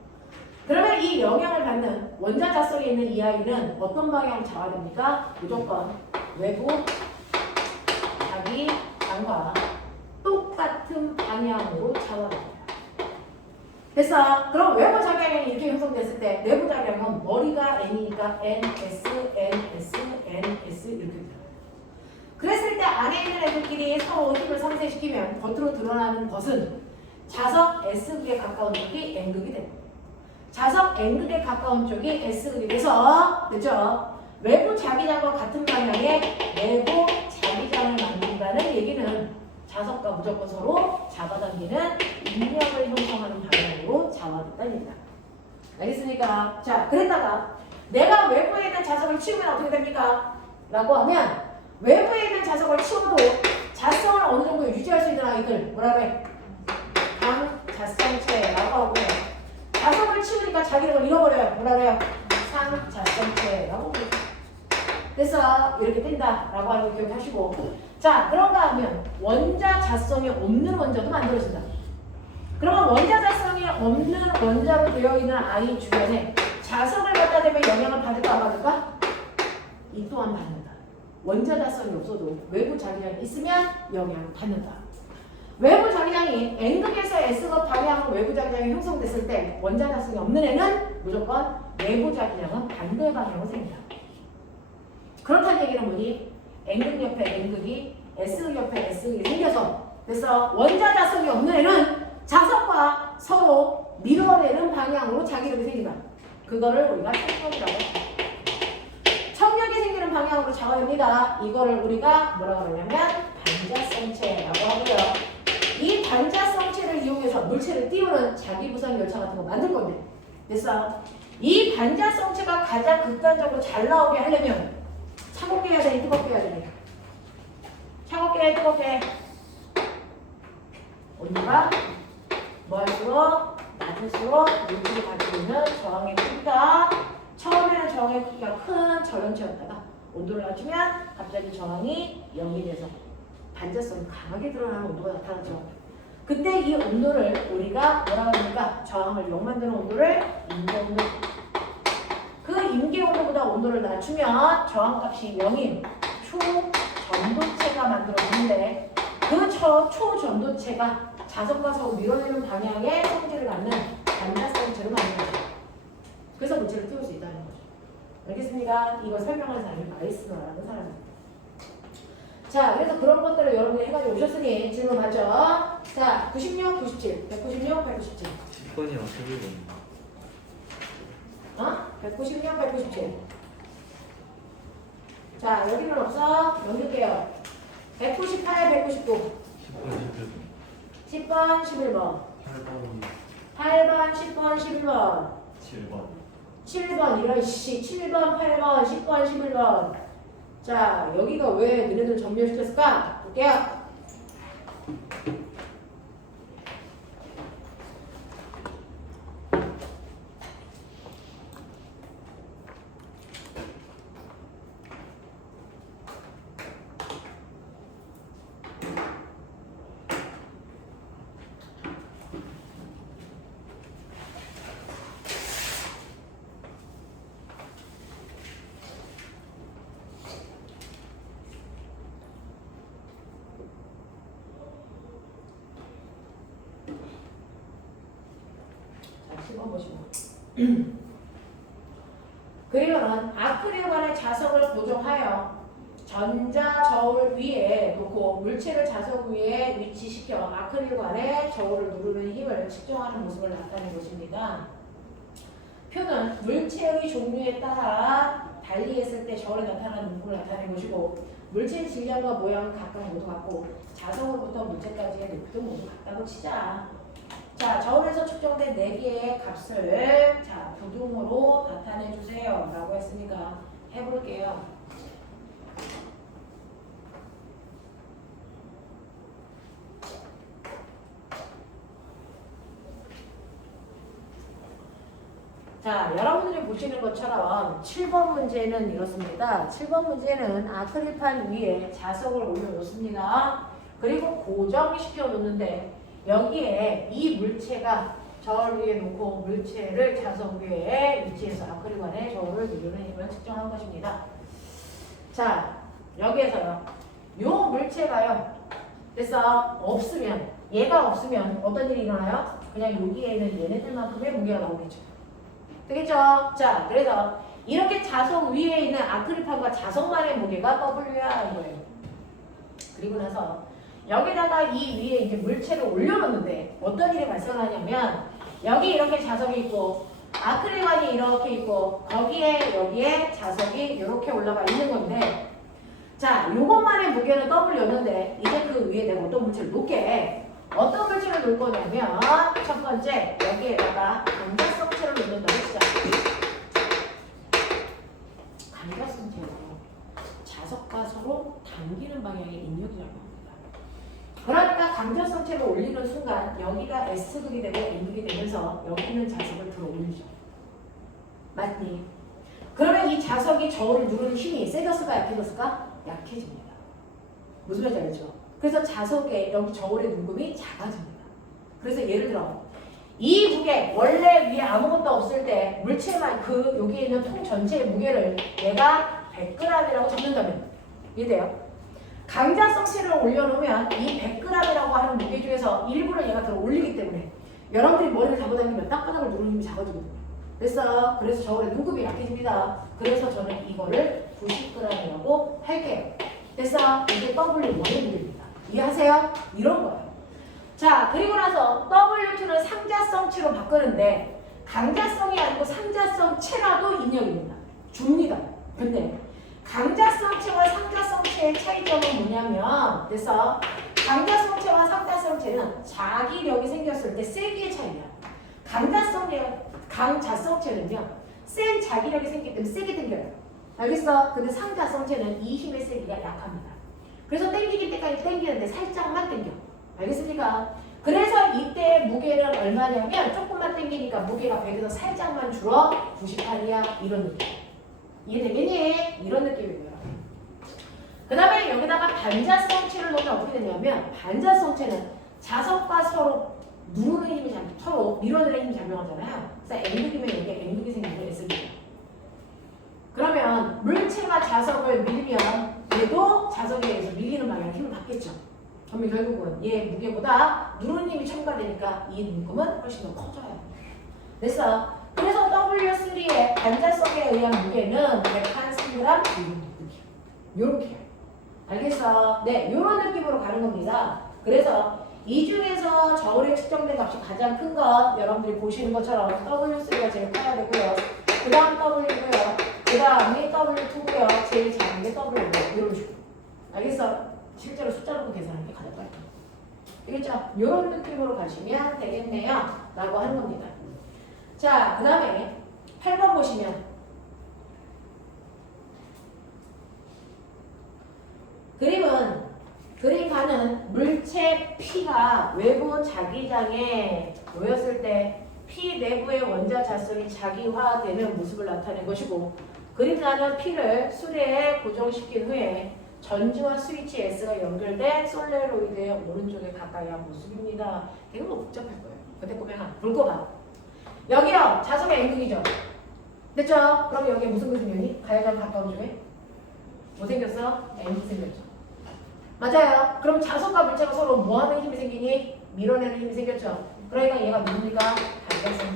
그러면 이 영향을 받는 원자 자석에 있는 이 아이는 어떤 방향을 잡아야 무조건 외부 자기장과 똑같은 방향으로 잡아갑니다. 그래서 그럼 외부 자기장이 이렇게 형성됐을 때 내부 자기장은 머리가 N이니까 N, S, N, S, N, S 이렇게 돼요. 그랬을 때 안에 있는 애들끼리 서로 힘을 상쇄시키면 겉으로 드러나는 것은 자석 S극에 가까운 쪽이 N극이 됩니다. 자석 N극에 가까운 쪽이 S극이 돼서 그죠? 외부 자기장과 같은 방향의 내부 자기장을 만든다는 얘기는 자석과 무조건 서로 잡아당기는 인력을 형성하는 방향으로 잡아뒀다는 얘기다. 알겠습니까? 자, 그랬다가 내가 외부에 있는 자석을 치우면 어떻게 됩니까? 라고 하면 외부에 있는 자석을 치워도 자성을 어느 정도 유지할 수 있는 아이들 뭐라 그래? 강자성체라고 하고요. 자석을 치우니까 자기력을 잃어버려요. 뭐라 그래요? 상자성체라고 그래요. 그래서 이렇게 된다라고 하는 거 기억하시고 자, 그런가 하면 원자 자성이 없는 원자도 만들어진다. 그러면 원자 자성이 없는 원자로 되어 있는 아이 주변에 자석을 갖다 대면 영향을 받을까 안 받을까? 이 또한 받는다. 원자 자성이 없어도 외부 자기장이 있으면 영향을 받는다. 외부 자기장이 N극에서 S극 방향으로 외부 자기장이 형성됐을 때 원자 자성이 없는 애는 무조건 내부 자기장은 반대 방향으로 생긴다. 그렇다는 얘기는 뭐니? N극 옆에 N극이 S극 옆에 S극이 생겨서 그래서 원자 자성이 없는 애는 자석과 서로 밀어내는 방향으로 자기력이 생긴다. 그거를 우리가 청력이라고 합니다. 청력이 생기는 방향으로 잡아냅니다. 이거를 우리가 뭐라고 하냐면 반자성체라고 하고요. 이 반자성체를 이용해서 물체를 띄우는 자기부상 열차 같은 거 만들 건데 그래서 이 반자성체가 가장 극단적으로 잘 나오게 하려면 차갑게 해야 되니 뜨겁게 해야 되니? 차갑게 해, 뜨겁게 해. 온도가 뭐 할수록 낮을수록 물질이 가지고 있는 저항의 크기가 처음에는 저항의 크기가 큰 저연체였다가 온도를 낮추면 갑자기 저항이 0이 돼서 반자성이 강하게 드러나는 온도가 나타나죠. 그때 이 온도를 우리가 뭐라고 합니까? 저항을 0 만드는 온도를 임계온도. 그 임계온도보다 온도를 낮추면 저항값이 0인 초전도체가 만들어지는데 그 초전도체가 자석과 서로 밀어내는 방향의 성질을 갖는 반자성체로 만들어져요. 그래서 물체를 띄울 수 있다는 거죠. 알겠습니까? 이거 설명하는 사람이 마이스너라는 사람입니다. 자, 그래서 그런 것들을 여러분이 해가지고 오셨으니 질문 받죠? 자, 96, 97. 196, 197. 10번이랑 11번. 어? 196, 197. 자, 여기는 없어. 넘길게요. 198, 199. 10번, 11번. 10번, 11번. 8번, 8번, 10번, 11번. 7번. 7번, 이런 씨. 7번, 8번, 10번, 11번. 자, 여기가 왜 너네들 전멸시켰을까? 볼게요. 자, 10번 보시고. 그리고는 아크릴관의 자석을 고정하여 전자 저울 위에 놓고 물체를 자석 위에 위치시켜 아크릴관의 저울을 누르는 힘을 측정하는 모습을 나타낸 것입니다. 표는 물체의 종류에 따라 달리했을 때 저울에 나타나는 문구를 나타낸 것이고 물체의 질량과 모양은 각각 모두 같고 자석으로부터 물체까지의 높이도 모두 같다고 치자. 자, 저울에서 측정된 4개의 값을 자, 부등호로 나타내 주세요 라고 했으니까 해볼게요. 자, 여러분들이 보시는 것처럼 7번 문제는 이렇습니다. 7번 문제는 아크릴판 위에 자석을 올려놓습니다. 그리고 고정시켜 놓는데 여기에 이 물체가 저울 위에 놓고 물체를 자석 위에 위치해서 아크릴관의 저울을 누르는 힘을 측정한 것입니다. 자, 여기에서요. 요 물체가요. 됐어? 없으면, 얘가 없으면 어떤 일이 일어나요? 그냥 여기에는 얘네들만큼의 무게가 나오겠죠. 되겠죠? 자, 그래서 이렇게 자석 위에 있는 아크릴판과 자석만의 무게가 W야 이거예요. 그리고 나서 여기다가 이 위에 이제 물체를 올려놓는데 어떤 일이 발생하냐면 여기 이렇게 자석이 있고 아크릴관이 이렇게 있고 거기에 여기에 자석이 이렇게 올라가 있는 건데 자, 요것만의 무게는 W였는데 이제 그 위에 내가 어떤 물체를 놓게 어떤 물체를 놓을 거냐면 첫 번째 여기에다가 감자성체를 놓는다고 치자. 감자성체는 자석과 서로 당기는 방향의 인력이라고 합니다. 그러니까 감자성체를 올리는 순간 여기가 S극이 되고 N극이 되면서 여기 있는 자석을 들어 올리죠. 맞니? 그러면 이 자석이 저울을 누르는 힘이 세졌을까 약해졌을까? 약해집니다. 무슨 말인지 알죠? 그래서 자석에 여기 저울의 눈금이 작아집니다. 그래서 예를 들어 이 무게 원래 위에 아무것도 없을 때 물체만 그 여기에 있는 통 전체의 무게를 내가 100g이라고 잡는다면 이해돼요? 강자성체를 올려놓으면 이 100g이라고 하는 무게 중에서 일부를 얘가 들어 올리기 때문에 여러분들이 머리를 잡아당기면 땅바닥을 누르는 힘이 작아지거든요. 됐어? 그래서 저울의 눈금이 약해집니다. 그래서 저는 이거를 90g이라고 할게요. 됐어? 이게 W1의 무게입니다. 이해하세요? 이런 거예요. 자, 그리고 나서 W2는 상자성체로 바꾸는데 강자성이 아니고 상자성체라도 인력입니다. 줍니다. 근데 강자성체와 상자성체의 차이점은 뭐냐면 됐어? 강자성체와 상자성체는 자기력이 생겼을 때 세기의 차이야. 강자성체는요 센 자기력이 생기기 때문에 세게 당겨요. 알겠어? 근데 상자성체는 이 힘의 세기가 약합니다. 그래서 당기길 때까지 당기는데 살짝만 당겨. 알겠습니까? 그래서 이때 무게는 얼마냐면 조금만 당기니까 무게가 100에서 살짝만 줄어 98이야. 이런 느낌. 이해되겠니? 이런 느낌이고요. 그 다음에 여기다가 반자성체를 넣으면 어떻게 되냐면 반자성체는 자석과 서로 누르는 힘이 서로 밀어내는 힘이 작용하잖아요. 그래서 N극이면 여기에 N극이 생기고 S극이에요. 그러면 물체가 자석을 밀면 얘도 자석에 의해서 밀리는 방향으로 힘을 받겠죠. 그러면 결국은 얘 무게보다 누르는 힘이 첨가되니까 이 눈금은 훨씬 더 커져요. 됐어? 그래서 W3의 반자성에 의한 무게는 103g 이렇게. 알겠어? 네, 이런 느낌으로 가는 겁니다. 그래서 이 중에서 저울에 측정된 값이 가장 큰 건 여러분들이 보시는 것처럼 W3가 제일 커야 되고요. 그 다음 W고요. 그 다음이 W2고요. 제일 작은 게 W고요. 이런 식으로. 알겠어? 실제로 숫자로 계산하는 게 가장 빨리. 알겠죠? 이런 느낌으로 가시면 되겠네요. 라고 하는 겁니다. 자, 그 다음에 8번 보시면 그림가는 물체 P가 외부 자기장에 놓였을 때 P 내부의 원자 자성이 자기화되는 모습을 나타낸 것이고 그림가는 P를 수레에 고정시킨 후에 전지와 스위치 S가 연결된 솔레로이드의 오른쪽에 가까이 한 모습입니다. 되게 뭐 복잡할 거예요. 그때 보면 불고 봐. 여기요. 자석의 N극이죠. 됐죠? 그럼 여기 무슨 그림이니? 가야장 가까운 쪽에? 뭐 생겼어? N 생겼죠. 맞아요. 그럼 자석과 물체가 서로 뭐하는 힘이 생기니? 밀어내는 힘이 생겼죠. 그러니까 얘가 누굽니까? 반자성.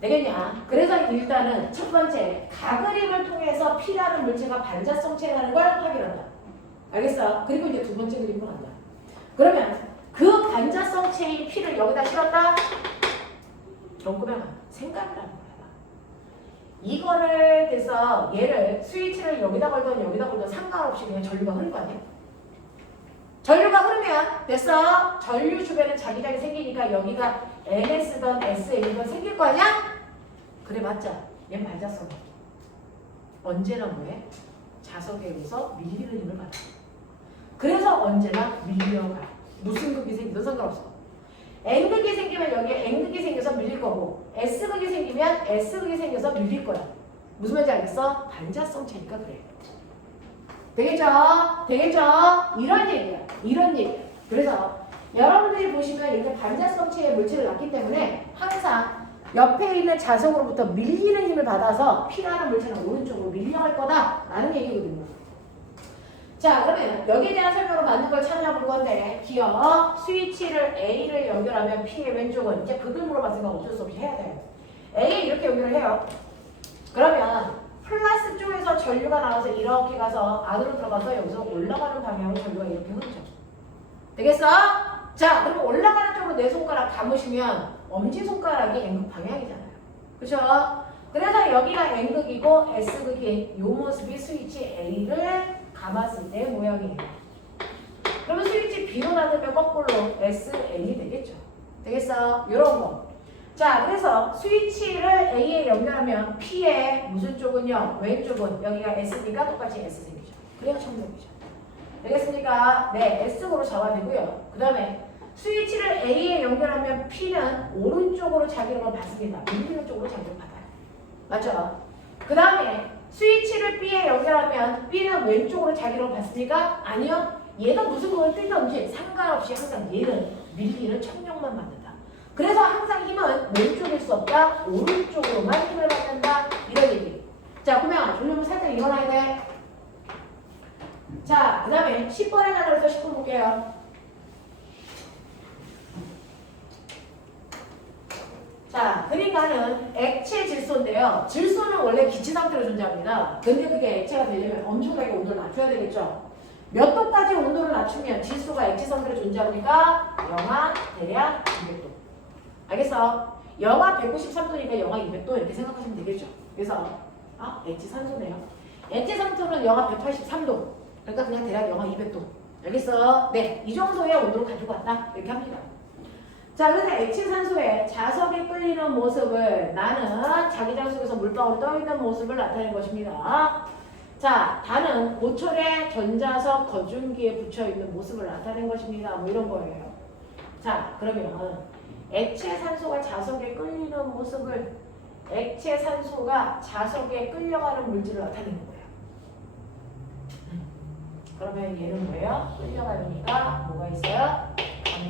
되겠냐? 그래서 일단은 첫 번째 가그림을 통해서 P라는 물체가 반자성체라는 걸 확인한다. 알겠어? 그리고 이제 두 번째 그림으로 간다. 그러면 그 반자성체인 P를 여기다 실었다? 경고면 생각이라는 거야. 이거를 돼서 얘를 스위치를 여기다 걸던 상관없이 그냥 전류가 흐를 거 아니야? 전류가 흐르면 됐어. 전류 주변에 자기장이 생기니까 여기가 NS든 SN이든 생길 거 아니야? 그래 맞자. 얘는 반자성. 언제나 뭐해? 자석에 의해서 밀리는 힘을 받아. 그래서 언제나 밀려가. 무슨 극이 생기든 상관없어. N극이 생기면 여기에 N극이 생겨서 밀릴 거고 S극이 생기면 S극이 생겨서 밀릴 거야. 무슨 말인지 알겠어? 반자성체니까 그래. 되겠죠? 되겠죠? 이런 얘기야. 이런 얘기야. 그래서 여러분들이 보시면 이렇게 반자성체의 물체를 놨기 때문에 항상 옆에 있는 자석으로부터 밀리는 힘을 받아서 P라는 물체는 오른쪽으로 밀려갈 거다라는 얘기거든요. 자, 그러면 여기에 대한 설명을 맞는 걸 찾아볼 건데 기억, 스위치를 A를 연결하면 P의 왼쪽은 이제 그걸 물어봤으니까 어쩔 수 없이 해야 돼요. A 이렇게 연결을 해요. 그러면 플러스 쪽에서 전류가 나와서 이렇게 가서 안으로 들어가서 여기서 올라가는 방향으로 전류가 이렇게 흐르죠. 되겠어? 자, 그럼 올라가는 쪽으로 내 손가락 감으시면 엄지손가락이 N극 방향이잖아요. 그렇죠? 그래서 여기가 N극이고 S극이 이 모습이 스위치 A를 감았을 때 모양이에요. 그러면 스위치 B로 닫으면 거꾸로 SN이 되겠죠. 되겠어? 요런 거. 자, 그래서 스위치를 A에 연결하면 P의 무슨 쪽은요? 왼쪽은 여기가 S니까 똑같이 S 생기죠. 그래야 청력이죠. 되겠습니까? 네, S으로 잡아내고요. 그 다음에 스위치를 A에 연결하면 P는 오른쪽으로 자기력을 받습니다. 밀리는 쪽으로 자기력을 받아요. 맞죠? 그 다음에 스위치를 B에 연결하면 B는 왼쪽으로 자기력을 받습니까? 아니요. 얘가 무슨 공을 뜨든지 상관없이 항상 얘는 밀리는 청력만 받는다. 그래서 항상 힘은 왼쪽일 수 없다. 오른쪽으로만 힘을 받는다. 이런 얘기. 자, 그러면 졸려면 살짝 일어나야 돼. 자, 그 다음에 10번에 나가서 10번 볼게요. 자, 그러니까는 액체 질소인데요. 질소는 원래 기체 상태로 존재합니다. 근데 그게 액체가 되려면 엄청나게 온도를 낮춰야 되겠죠. 몇 도까지 온도를 낮추면 질소가 액체 상태로 존재합니까? 영하 대략 200도. 알겠어? 영하 193도니까 영하 200도 이렇게 생각하시면 되겠죠. 그래서 액체 산소네요. 액체 상태는 영하 183도. 그러니까 그냥 대략 영하 200도. 알겠어? 네, 이 정도의 온도를 가지고 왔다. 이렇게 합니다. 자, 그래서 액체 산소에 자석에 끌리는 모습을 나는 자기장 속에서 물방울이 떠있는 모습을 나타낸 것입니다. 자, 다는 고철의 전자석 거중기에 붙여있는 모습을 나타낸 것입니다. 뭐 이런 거예요. 자, 그러면 액체 산소가 자석에 끌리는 모습을 액체 산소가 자석에 끌려가는 물질을 나타내는 거예요. 그러면 얘는 뭐예요? 끌려가니까 뭐가 있어요?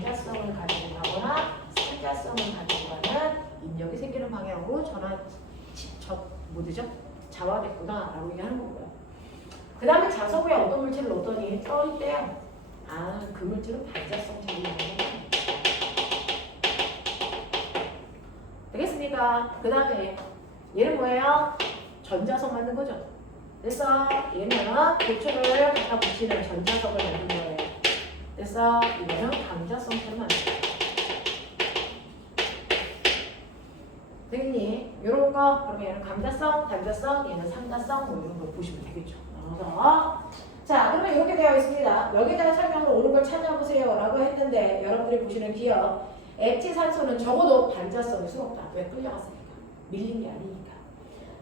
반자성을 가지고 가거나 산자성을 가지고 가는 인력이 생기는 방향으로 자화됐구나 라고 얘기하는 거고요. 그 다음에 자석 위에 어떤 물질을 넣었더니 떠있대요. 그 물질은 반자성 체입니다. 되겠습니까? 그 다음에 얘는 뭐예요? 전자석 만든 거죠. 그래서 얘는 고철을 갖다 붙이는 전자석을 만든 거예요. 그래서 이거는 강자성체로 만들어. 되겠니? 요런 거 그러면 얘는 강자성, 단자성, 얘는 상자성 뭐 이런 거 보시면 되겠죠. 나눠서 자 그러면 이렇게 되어 있습니다. 여기다가 설명으로 옳은 걸 찾아보세요 라고 했는데 여러분들이 보시는 기억 액체산소는 적어도 반자성일 수가 없다. 왜? 끌려갔으니까. 밀린 게 아니니까.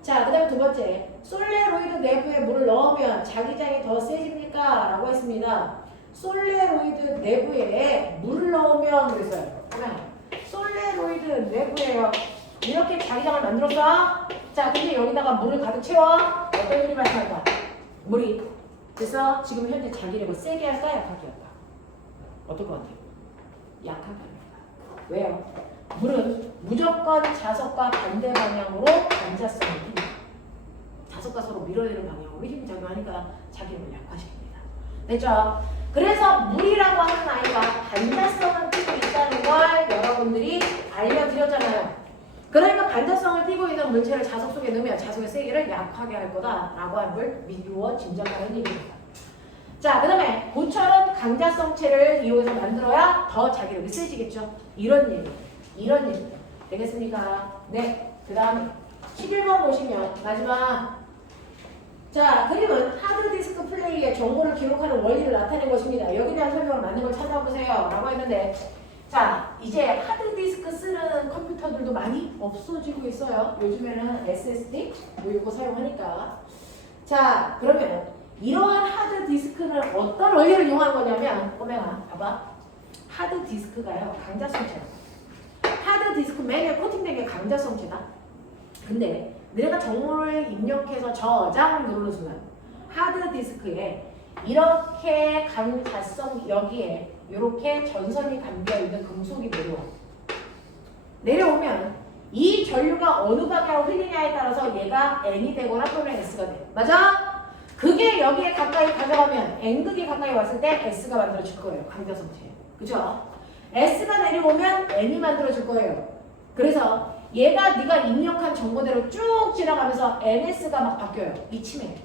자, 그 다음에 두 번째. 솔레로이드 내부에 물을 넣으면 자기장이 더 세집니까? 라고 했습니다. 솔레로이드 내부에 물을 넣으면 그랬어요. 그냥 솔레로이드 내부에요. 이렇게 자기장을 만들었어. 자, 근데 여기다가 물을 가득 채워. 어떤 일이 발생할까? 물이. 그래서 지금 현재 자기력을 세게 할까? 약하게 할까? 어떨 것 같아요? 약하게 합니다. 왜요? 물은 무조건 자석과 반대 방향으로 반자성을 띱니다. 자석과 서로 밀어내는 방향으로 힘이 작용하니까 자기력을 약화시킵니다. 됐죠? 그래서 물이라고 하는 아이가 반자성을 띠고 있다는 걸 여러분들이 알려드렸잖아요. 그러니까 반자성을 띠고 있는 물체를 자석 속에 넣으면 자석의 세기를 약하게 할 거다라고 하는 걸 미루어 짐작하는 얘기입니다. 자, 그 다음에 고철은 강자성체를 이용해서 만들어야 더 자기력이 세지겠죠. 이런 얘기. 이런 얘기. 되겠습니까? 네. 그 다음에 11번 보시면 마지막. 자, 그림은 하드디스크 플레이의 정보를 기록하는 원리를 나타낸 것입니다. 여기에 대한 설명을 맞는 걸 찾아보세요. 라고 했는데 자, 이제 하드디스크 쓰는 컴퓨터들도 많이 없어지고 있어요. 요즘에는 SSD 뭐 이거 사용하니까. 자, 그러면 이러한 하드디스크는 어떤 원리를 이용한 거냐면 꼬맹아 봐봐. 하드디스크가요 강자성체다. 하드디스크 맨에 코팅된 게 강자성체다. 근데 내가 정보를 입력해서 저장을 누르는 순간 하드디스크에 이렇게 강자성 여기에 이렇게 전선이 담겨 있는 금속이 내려오면 이 전류가 어느 방향으로 흘리냐에 따라서 얘가 N이 되거나 또는 S가 돼. 맞아? 그게 여기에 가까이 가져가면 N극이 가까이 왔을 때 S가 만들어질 거예요. 강자성체. 그죠? S가 내려오면 N이 만들어질 거예요. 그래서 얘가 네가 입력한 정보대로 쭉 지나가면서 NS가 막 바뀌어요. 이침에.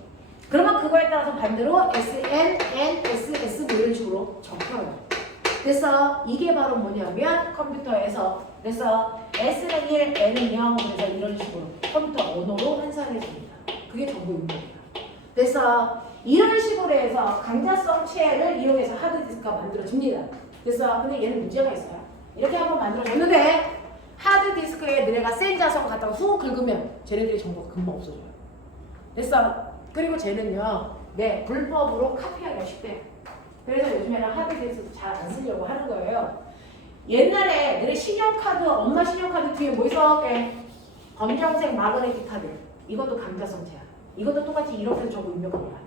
그러면 그거에 따라서 반대로 SN, N, S, S 뭐 이런 식으로 적혀요. 그래서 이게 바로 뭐냐면 컴퓨터에서 그래서 S는 1, N은 0 그래서 이런 식으로 컴퓨터 언어로 환산해 줍니다. 그게 정보 입력이에요. 그래서 이런 식으로 해서 강자성체를 이용해서 하드디스크가 만들어집니다. 그래서 근데 얘는 문제가 있어요. 이렇게 한번 만들어줬는데 하드디스크에 너네가 센 자석 갖다가 훅 긁으면 쟤네들의 정보가 금방 없어져요. 그래서 그리고 쟤는요, 네 불법으로 카피하기가 쉽대요. 그래서 요즘에는 하드디스크 잘 안 쓰려고 하는 거예요. 옛날에 너네 신용카드, 엄마 신용카드 뒤에 뭐 있었게? 검정색 마그네틱 카드. 이것도 강자성체야. 이것도 똑같이 이렇게 정보 입력합니다.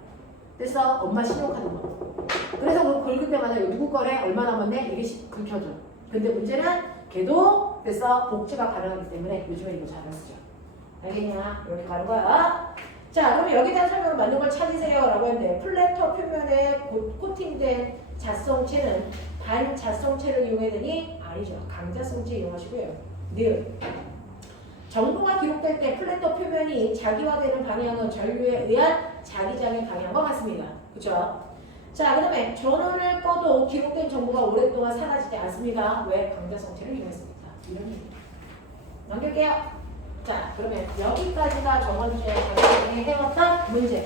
그래서 엄마 신용카드 뭐. 그래서 그거 긁을 때마다 누구 거래? 얼마 남았네? 이게 긁혀져. 근데 문제는 걔도 그래서 복제가 가능하기 때문에 요즘에 이거 잘 안 쓰죠. 알겠냐? 이렇게 가는 거야. 자, 그러면 여기에 대한 설명을 맞는 걸 찾으세요. 라고 했는데 플래터 표면에 코팅된 자성체는 반자성체를 이용해야 되니? 아니죠. 강자성체 이용하시고요. 네. 정보가 기록될 때 플래터 표면이 자기화되는 방향은 전류에 의한 자기장의 방향과 같습니다. 그렇죠? 자, 그 다음에 전원을 꺼도 기록된 정보가 오랫동안 사라지지 않습니다. 왜? 강자성체를 이용했습니다. 이런 얘기입니다. 넘길게요. 자, 그러면 여기까지가 저번주에 간단하게 해왔던 문제.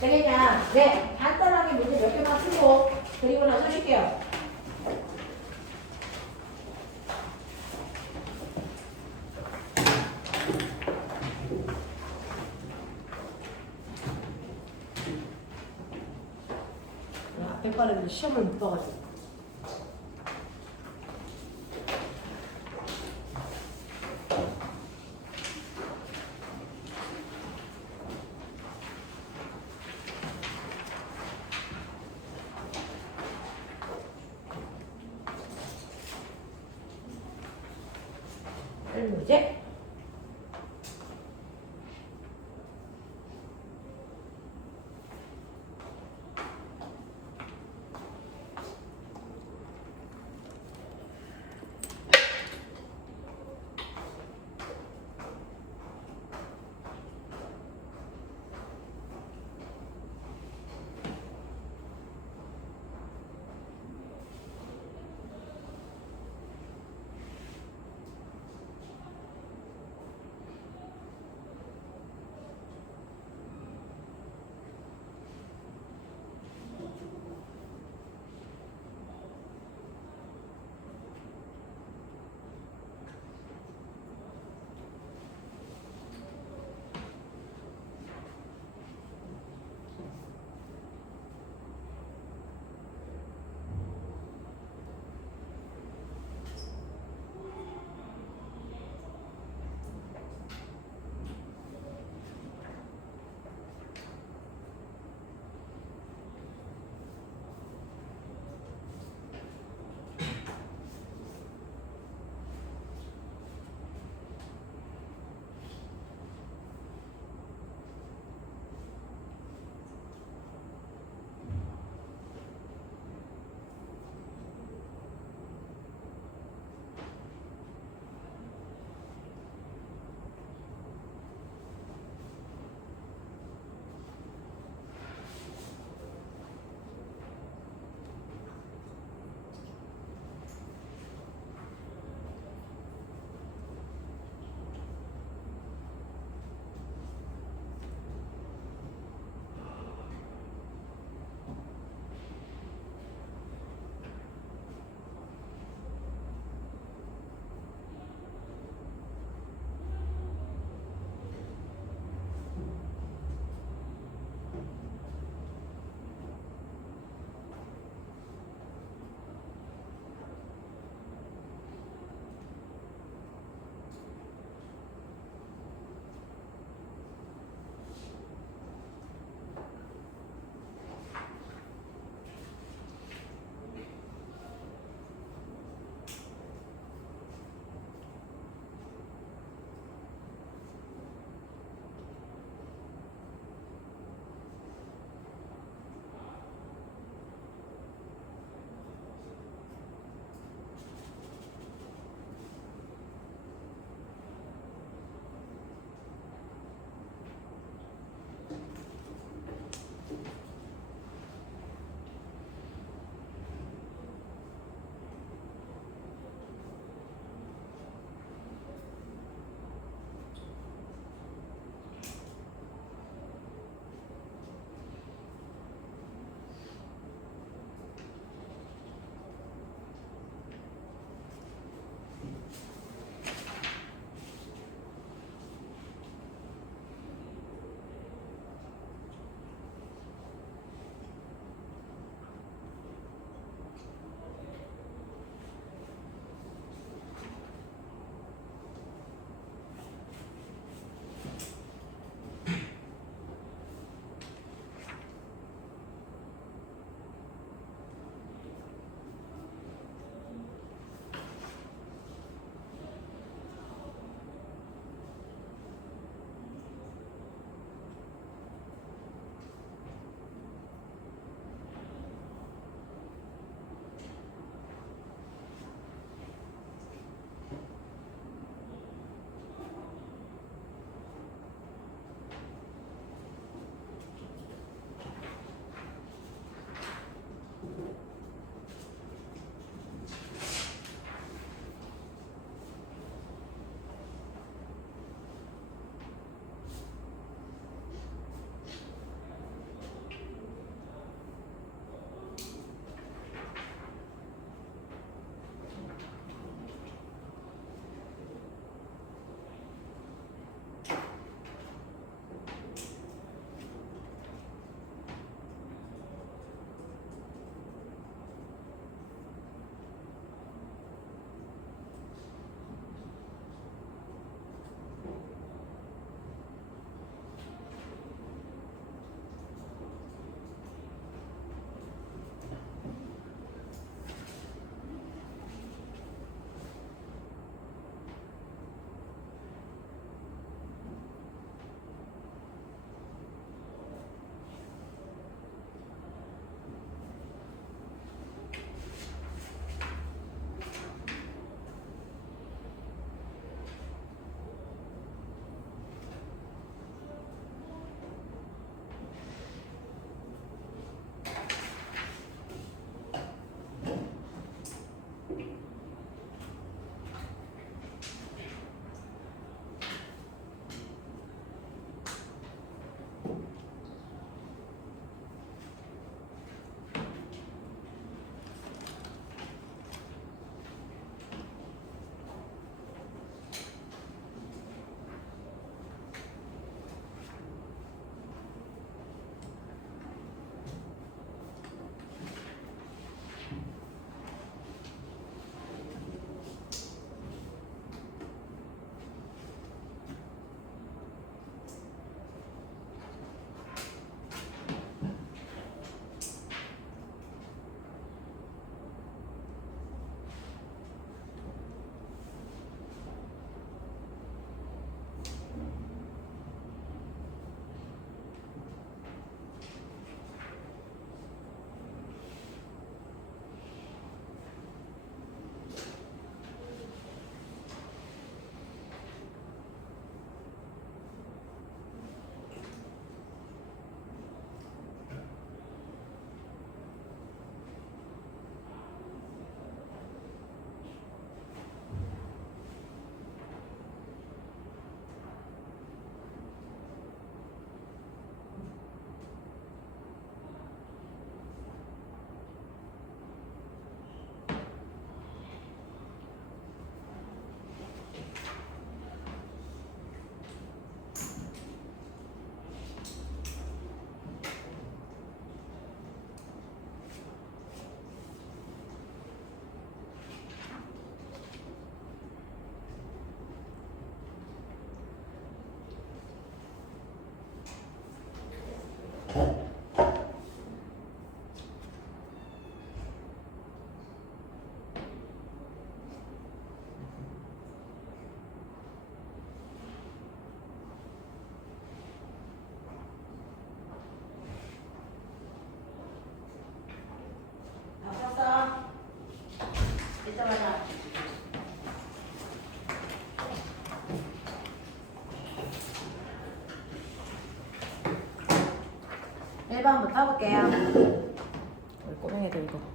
되겠냐? 네, 간단하게 문제 몇 개만 풀고 그리고 나서 쉴게요. 앞에 거는 시험을 못 봐가지고. 문제. 다 풀었어? 읽자마자. 1번부터 볼게요. 우리 꼬맹이들 이거.